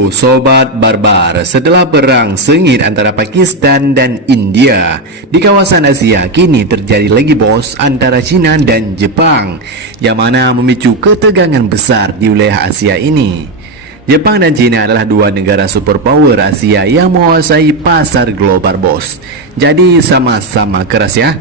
Halo Sobat Barbar, setelah perang sengit antara Pakistan dan India di kawasan Asia, kini terjadi lagi bos antara China dan Jepang, yang mana memicu ketegangan besar di wilayah Asia ini. Jepang dan China adalah dua negara superpower Asia yang menguasai pasar global bos. Jadi sama-sama keras ya.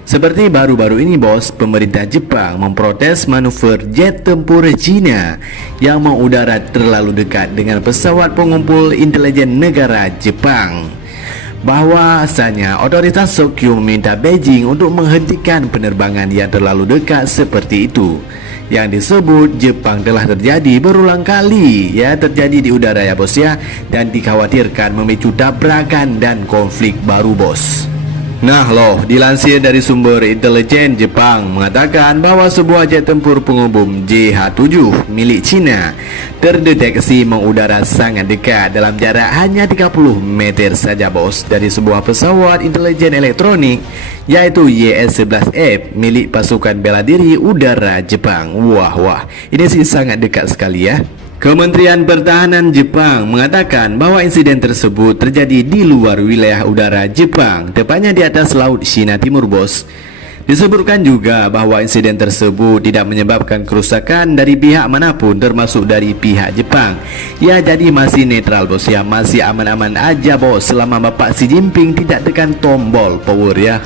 Seperti baru-baru ini bos, pemerintah Jepang memprotes manuver jet tempur China yang mengudara terlalu dekat dengan pesawat pengumpul intelijen negara Jepang. Bahwasanya otoritas Tokyo meminta Beijing untuk menghentikan penerbangan yang terlalu dekat seperti itu. Yang disebut Jepang telah terjadi berulang kali ya, terjadi di udara ya bos ya, dan dikhawatirkan memicu tabrakan dan konflik baru bos. Nah loh, dilansir dari sumber intelijen Jepang mengatakan bahwa sebuah jet tempur penghubung JH-7 milik China terdeteksi mengudara sangat dekat dalam jarak hanya 30 meter saja bos dari sebuah pesawat intelijen elektronik yaitu YS-11F milik pasukan bela diri udara Jepang. Wah, ini sih sangat dekat sekali ya. Kementerian Pertahanan Jepang mengatakan bahwa insiden tersebut terjadi di luar wilayah udara Jepang, tepatnya di atas Laut Cina Timur bos. Disebutkan juga bahwa insiden tersebut tidak menyebabkan kerusakan dari pihak manapun termasuk dari pihak Jepang. Ya, jadi masih netral bos ya, masih aman-aman aja bos selama Bapak Xi Jinping tidak tekan tombol power ya.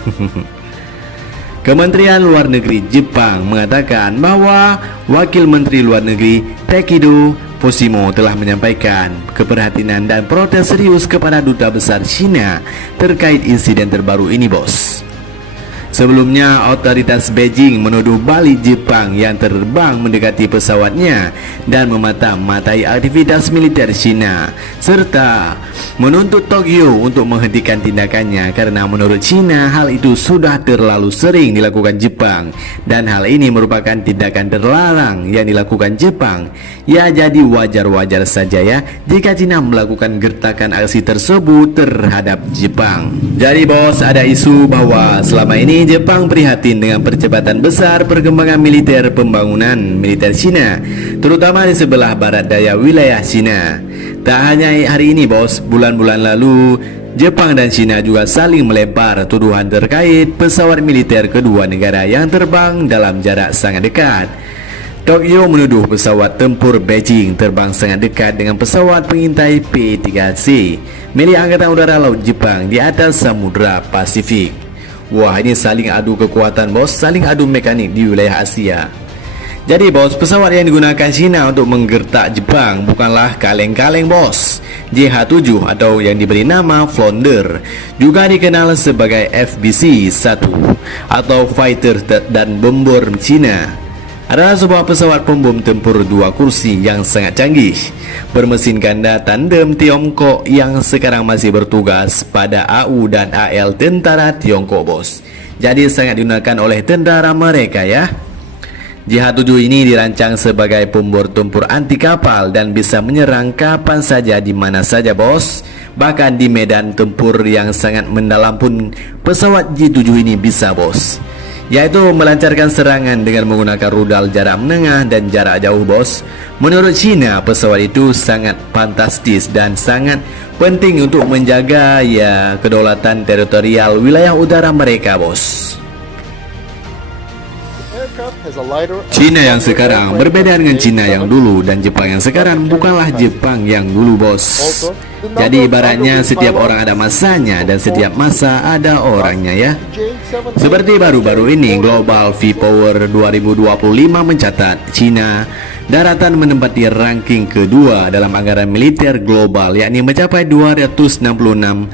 Kementerian Luar Negeri Jepang mengatakan bahwa Wakil Menteri Luar Negeri Takedo Fujimo telah menyampaikan keprihatinan dan protes serius kepada Duta Besar China terkait insiden terbaru ini bos. Sebelumnya, otoritas Beijing menuduh balik Jepang yang terbang mendekati pesawatnya dan memata-matai aktivitas militer China, serta menuntut Tokyo untuk menghentikan tindakannya karena menurut China hal itu sudah terlalu sering dilakukan Jepang dan hal ini merupakan tindakan terlarang yang dilakukan Jepang. Ya, jadi wajar-wajar saja ya jika China melakukan gertakan aksi tersebut terhadap Jepang. Jadi bos, ada isu bahwa selama ini Jepang prihatin dengan percepatan besar perkembangan militer pembangunan militer China, terutama di sebelah barat daya wilayah China. Tak hanya hari ini bos, bulan-bulan lalu Jepang dan China juga saling melempar tuduhan terkait pesawat militer kedua negara yang terbang dalam jarak sangat dekat. Tokyo menuduh pesawat tempur Beijing terbang sangat dekat dengan pesawat pengintai P-3C milik Angkatan Udara Laut Jepang di atas Samudra Pasifik. Wah, ini saling adu kekuatan bos, saling adu mekanik di wilayah Asia. Jadi bos, pesawat yang digunakan China untuk menggertak Jepang bukanlah kaleng-kaleng bos. JH-7 atau yang diberi nama Flounder juga dikenal sebagai FBC-1 atau Fighter dan Bomber China. Adalah sebuah pesawat pembom tempur dua kursi yang sangat canggih bermesin ganda tandem Tiongkok yang sekarang masih bertugas pada AU dan AL tentara Tiongkok bos. Jadi sangat digunakan oleh tentara mereka ya. JH-7 ini dirancang sebagai pembor tempur anti kapal dan bisa menyerang kapan saja di mana saja bos. Bahkan di medan tempur yang sangat mendalam pun pesawat J-7 ini bisa bos, yaitu melancarkan serangan dengan menggunakan rudal jarak menengah dan jarak jauh bos. Menurut China, pesawat itu sangat fantastis dan sangat penting untuk menjaga ya kedaulatan teritorial wilayah udara mereka bos. China yang sekarang berbeda dengan China yang dulu, dan Jepang yang sekarang bukanlah Jepang yang dulu bos. Jadi ibaratnya setiap orang ada masanya dan setiap masa ada orangnya ya. Seperti baru-baru ini Global V-Power 2025 mencatat China daratan menempati ranking kedua dalam anggaran militer global, yakni mencapai 266,5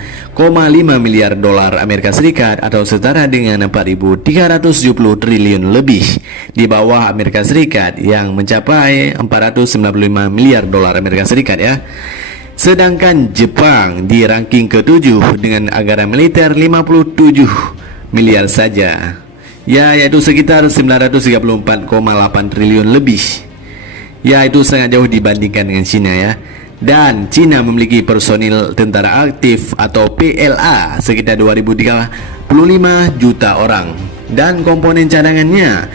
miliar dolar Amerika Serikat atau setara dengan 4.370 triliun lebih, di bawah Amerika Serikat yang mencapai 495 miliar dolar Amerika Serikat ya. Sedangkan Jepang di ranking ke-7 dengan anggaran militer 57 miliar saja ya, yaitu sekitar 934,8 triliun lebih. Ya, itu sangat jauh dibandingkan dengan China ya. Dan China memiliki personil tentara aktif atau PLA sekitar 2035 juta orang, dan komponen cadangannya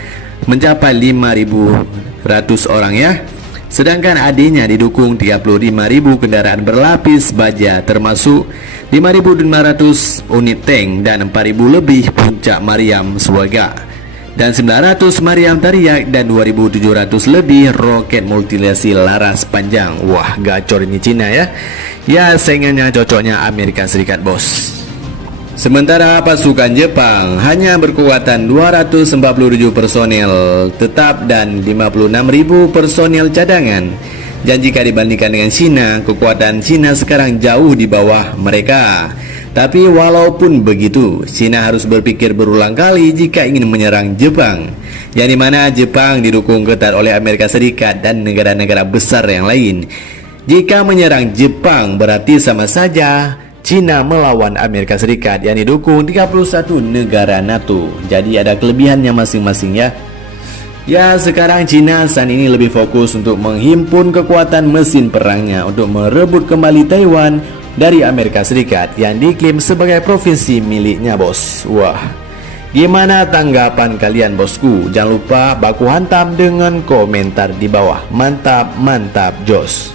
mencapai 5.100 orang ya. Sedangkan adanya didukung 35.000 kendaraan berlapis baja termasuk 5.500 unit tank dan 4.000 lebih puncak Mariam Swaga dan 900 Mariam Tariak dan 2.700 lebih roket multilesi laras panjang. Wah, gacor ini Cina ya. Ya, saingannya cocoknya Amerika Serikat, bos. Sementara pasukan Jepang hanya berkekuatan 247 personel tetap dan 56.000 personel cadangan. Dan jika dibandingkan dengan Cina, kekuatan Cina sekarang jauh di bawah mereka. Tapi walaupun begitu, Cina harus berpikir berulang kali jika ingin menyerang Jepang, yang dimana Jepang didukung ketat oleh Amerika Serikat dan negara-negara besar yang lain. Jika menyerang Jepang berarti sama saja Cina melawan Amerika Serikat yang didukung 31 negara NATO. Jadi ada kelebihannya masing-masing ya. Ya, sekarang Cina saat ini lebih fokus untuk menghimpun kekuatan mesin perangnya untuk merebut kembali Taiwan dari Amerika Serikat yang diklaim sebagai provinsi miliknya, bos. Wah, gimana tanggapan kalian, bosku? Jangan lupa baku hantam dengan komentar di bawah. Mantap, mantap, jos.